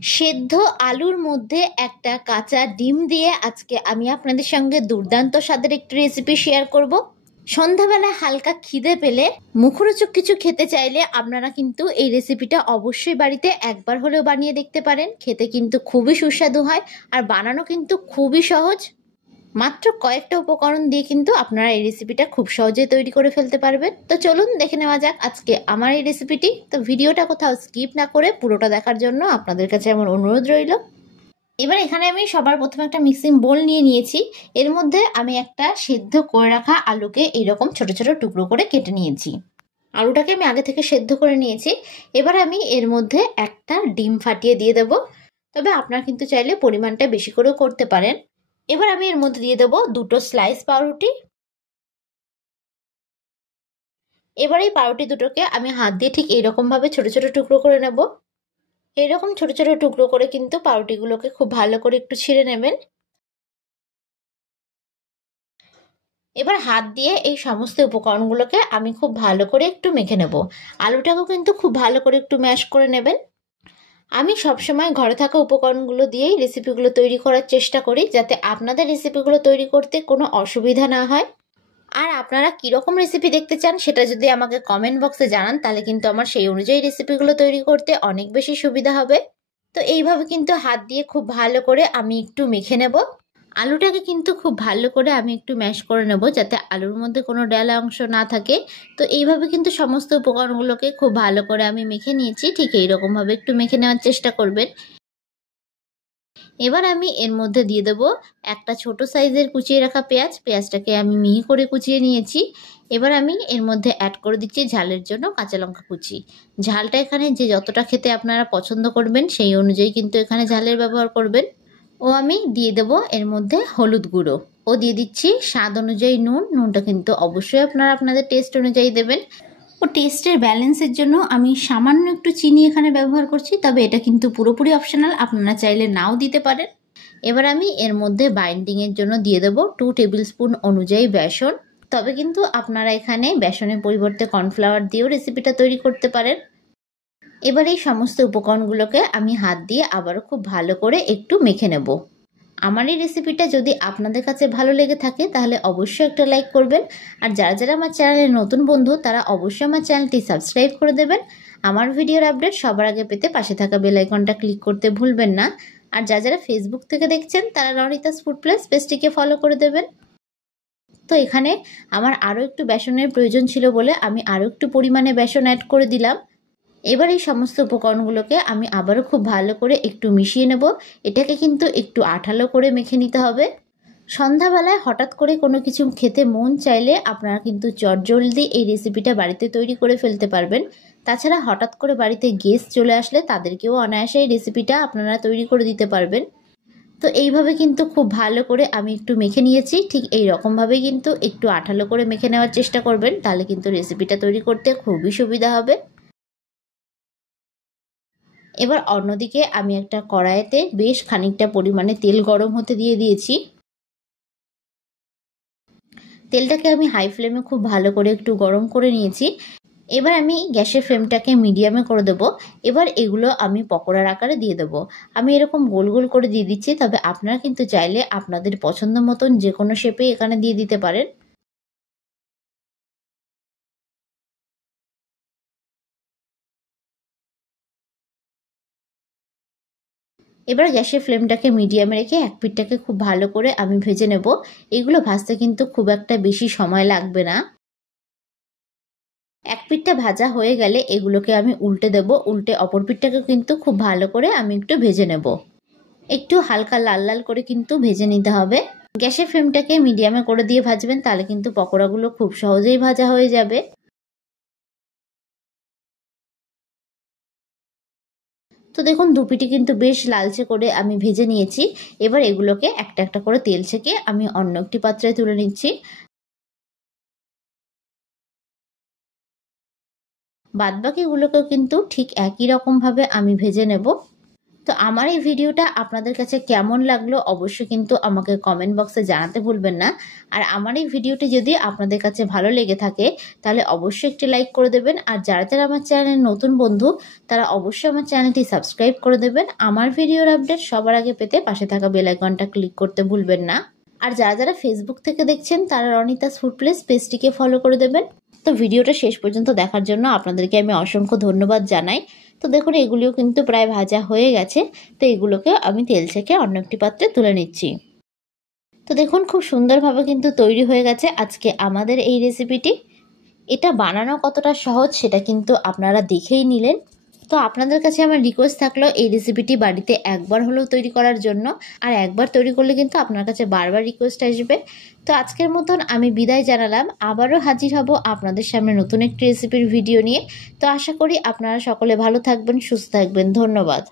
সেদ্ধ আলুর মধ্যে একটা কাঁচা ডিম দিয়ে আজকে আমি আপনাদের সঙ্গে দুর্দান্ত স্বাদের একটি রেসিপি শেয়ার করব। সন্ধ্যাবেলায় হালকা খিদে পেলে মুখরোচক কিছু খেতে চাইলে আপনারা কিন্তু এই রেসিপিটা অবশ্যই বাড়িতে একবার হলেও বানিয়ে দেখতে পারেন। খেতে কিন্তু খুবই সুস্বাদু হয় আর বানানো কিন্তু খুবই সহজ। মাত্র কয়েকটা উপকরণ দিয়ে কিন্তু আপনারা এই রেসিপিটা খুব সহজেই তৈরি করে ফেলতে পারবেন। তো চলুন দেখে নেওয়া যাক আজকে আমার এই রেসিপিটি। তো ভিডিওটা কোথাও স্কিপ না করে পুরোটা দেখার জন্য আপনাদের কাছে আমার অনুরোধ রইল। এবার এখানে আমি সবার প্রথমে একটা মিক্সিং বোল নিয়ে নিয়েছি। এর মধ্যে আমি একটা সেদ্ধ করে রাখা আলুকে এইরকম ছোট ছোট টুকরো করে কেটে নিয়েছি। আলুটাকে আমি আগে থেকে সেদ্ধ করে নিয়েছি। এবার আমি এর মধ্যে একটা ডিম ফাটিয়ে দিয়ে দেব, তবে আপনারা কিন্তু চাইলে পরিমাণটা বেশি করেও করতে পারেন। এবার আমি এর মধ্যে দিয়ে দেবো দুটো স্লাইস পাউরুটি। এবার এই পাউরুটি দুটোকে আমি হাত দিয়ে ঠিক এইরকম ভাবে ছোট ছোট টুকরো করে নেব। এইরকম ছোট ছোট টুকরো করে কিন্তু পাউরুটিগুলোকে খুব ভালো করে একটু ছিঁড়ে নেবেন। এবার হাত দিয়ে এই সমস্ত উপকরণগুলোকে আমি খুব ভালো করে একটু মেখে নেব। আলুটাকেও কিন্তু খুব ভালো করে একটু ম্যাশ করে নেবেন। আমি সবসময় ঘরে থাকা উপকরণগুলো দিয়েই রেসিপিগুলো তৈরি করার চেষ্টা করি, যাতে আপনাদের রেসিপিগুলো তৈরি করতে কোনো অসুবিধা না হয়। আর আপনারা কীরকম রেসিপি দেখতে চান সেটা যদি আমাকে কমেন্ট বক্সে জানান, তাহলে কিন্তু আমার সেই অনুযায়ী রেসিপিগুলো তৈরি করতে অনেক বেশি সুবিধা হবে। তো এইভাবে কিন্তু হাত দিয়ে খুব ভালো করে আমি একটু মেখে নেব। আলুটাকে কিন্তু খুব ভালো করে আমি একটু ম্যাশ করে নেব, যাতে আলুর মধ্যে কোনো ডালা অংশ না থাকে। তো এইভাবে কিন্তু সমস্ত উপকরণগুলোকে খুব ভালো করে আমি মেখে নিয়েছি। ঠিক এইরকমভাবে একটু মেখে নেওয়ার চেষ্টা করবেন। এবার আমি এর মধ্যে দিয়ে দেবো একটা ছোট সাইজের কুচিয়ে রাখা পেঁয়াজ। পেঁয়াজটাকে আমি মিহি করে কুচিয়ে নিয়েছি। এবার আমি এর মধ্যে অ্যাড করে দিচ্ছি ঝালের জন্য কাঁচা লঙ্কা কুচি। ঝালটা এখানে যে যতটা খেতে আপনারা পছন্দ করবেন সেই অনুযায়ী কিন্তু এখানে ঝালের ব্যবহার করবেন। ও আমি দিয়ে দেবো এর মধ্যে হলুদ গুঁড়ো। ও দিয়ে দিচ্ছি স্বাদ অনুযায়ী নুন। নুনটা কিন্তু অবশ্যই আপনারা আপনাদের টেস্ট অনুযায়ী দেবেন। ও টেস্টের ব্যালেন্সের জন্য আমি সামান্য একটু চিনি এখানে ব্যবহার করছি, তবে এটা কিন্তু পুরোপুরি অপশনাল, আপনারা চাইলে নাও দিতে পারেন। এবার আমি এর মধ্যে বাইন্ডিংয়ের জন্য দিয়ে দেবো 2 টেবিল স্পুন অনুযায়ী বেসন। তবে কিন্তু আপনারা এখানে বেসনের পরিবর্তে কর্নফ্লাওয়ার দিয়েও রেসিপিটা তৈরি করতে পারেন। এবার এই সমস্ত উপকরণগুলোকে আমি হাত দিয়ে আবারও খুব ভালো করে একটু মেখে নেব। আমার এই রেসিপিটা যদি আপনাদের কাছে ভালো লেগে থাকে তাহলে অবশ্যই একটা লাইক করবেন। আর যারা যারা আমার চ্যানেলের নতুন বন্ধু তারা অবশ্যই আমার চ্যানেলটি সাবস্ক্রাইব করে দেবেন। আমার ভিডিওর আপডেট সবার আগে পেতে পাশে থাকা বেল আইকনটা ক্লিক করতে ভুলবেন না। আর যারা যারা ফেসবুক থেকে দেখছেন তারা রনিতাস ফুড প্লেস পেজটিকে ফলো করে দেবেন। তো এখানে আমার আরও একটু বেসনের প্রয়োজন ছিল বলে আমি আরও একটু পরিমাণে বেসন অ্যাড করে দিলাম। এবার এই সমস্ত উপকরণগুলোকে আমি আবারও খুব ভালো করে একটু মিশিয়ে নেব। এটাকে কিন্তু একটু আঠালো করে মেখে নিতে হবে। সন্ধ্যাবেলায় হঠাৎ করে কোনো কিছু খেতে মন চাইলে আপনারা কিন্তু চটজলদি এই রেসিপিটা বাড়িতে তৈরি করে ফেলতে পারবেন। তাছাড়া হঠাৎ করে বাড়িতে গেস্ট চলে আসলে তাদেরকেও অনায়াসে এই রেসিপিটা আপনারা তৈরি করে দিতে পারবেন। তো এইভাবে কিন্তু খুব ভালো করে আমি একটু মেখে নিয়েছি। ঠিক এই রকমভাবেই কিন্তু একটু আঠালো করে মেখে নেওয়ার চেষ্টা করবেন, তাহলে কিন্তু রেসিপিটা তৈরি করতে খুবই সুবিধা হবে। এবার অন্যদিকে আমি একটা কড়াইতে বেশ খানিকটা পরিমাণে তেল গরম হতে দিয়ে দিয়েছি। তেলটাকে আমি হাই ফ্লেমে খুব ভালো করে একটু গরম করে নিয়েছি। এবার আমি গ্যাসের ফ্লেমটাকে মিডিয়ামে করে দেবো। এবার এগুলো আমি পকোড়ার আকারে দিয়ে দেবো। আমি এরকম গোল গোল করে দিয়ে দিচ্ছি, তবে আপনারা কিন্তু চাইলে আপনাদের পছন্দ মতন যে কোনো শেপে এখানে দিয়ে দিতে পারেন। এবার গ্যাসের ফ্লেমটাকে মিডিয়ামে রেখে এক পিঠটাকে খুব ভালো করে আমি ভেজে নেব। এগুলো ভাজতে কিন্তু খুব একটা বেশি সময় লাগবে না। এক পিঠটা ভাজা হয়ে গেলে এগুলোকে আমি উল্টে দেব। উল্টে অপর পিঠটাকে কিন্তু খুব ভালো করে আমি একটু ভেজে নেব। একটু হালকা লাল লাল করে কিন্তু ভেজে নিতে হবে। গ্যাসের ফ্লেমটাকে মিডিয়ামে করে দিয়ে ভাজবেন, তাহলে কিন্তু পকোড়াগুলো খুব সহজেই ভাজা হয়ে যাবে। তো দেখুন দুপিটি কিন্তু বেশ লালচে করে আমি ভেজে নিয়েছি। এবার এগুলোকে একটা একটা করে তেল ছেঁকে আমি অন্য একটি পাত্রে তুলে নিচ্ছি। বাদবাকিগুলোকেও কিন্তু ঠিক একই রকম ভাবে আমি ভেজে নেব। তো আমার এই ভিডিওটা আপনাদের কাছে কেমন লাগলো অবশ্যই কিন্তু আমাকে কমেন্ট বক্সে জানাতে ভুলবেন না। আর আমার এই ভিডিওটি যদি আপনাদের কাছে ভালো লেগে থাকে তাহলে অবশ্যই একটি লাইক করে দেবেন। আর যারা যারা আমার চ্যানেলের নতুন বন্ধু তারা অবশ্যই আমার চ্যানেলটি সাবস্ক্রাইব করে দেবেন। আমার ভিডিওর আপডেট সবার আগে পেতে পাশে থাকা বেল আইকনটা ক্লিক করতে ভুলবেন না। আর যারা যারা ফেসবুক থেকে দেখছেন তারা রনিতাস ফুড প্লেস পেজটিকে ফলো করে দেবেন। তো ভিডিওটা শেষ পর্যন্ত দেখার জন্য আপনাদেরকে আমি অসংখ্য ধন্যবাদ জানাই। তো দেখুন এগুলিও কিন্তু প্রায় ভাজা হয়ে গেছে। তো এগুলোকে আমি তেল ছেঁকে অন্য একটি পাত্রে তুলে নিচ্ছি। তো দেখুন খুব সুন্দরভাবে কিন্তু তৈরি হয়ে গেছে আজকে আমাদের এই রেসিপিটি। এটা বানানো কতটা সহজ সেটা কিন্তু আপনারা দেখেই নিলেন। তো আপনাদের কাছে আমার রিকোয়েস্ট থাকলো এই রেসিপিটি বাড়িতে একবার হলেও তৈরি করার জন্য। আর একবার তৈরি করলে কিন্তু আপনার কাছে বারবার রিকোয়েস্ট আসবে। তো আজকের মতন আমি বিদায় জানালাম। আবারও হাজির হব আপনাদের সামনে নতুন একটি রেসিপির ভিডিও নিয়ে। তো আশা করি আপনারা সকলে ভালো থাকবেন, সুস্থ থাকবেন। ধন্যবাদ।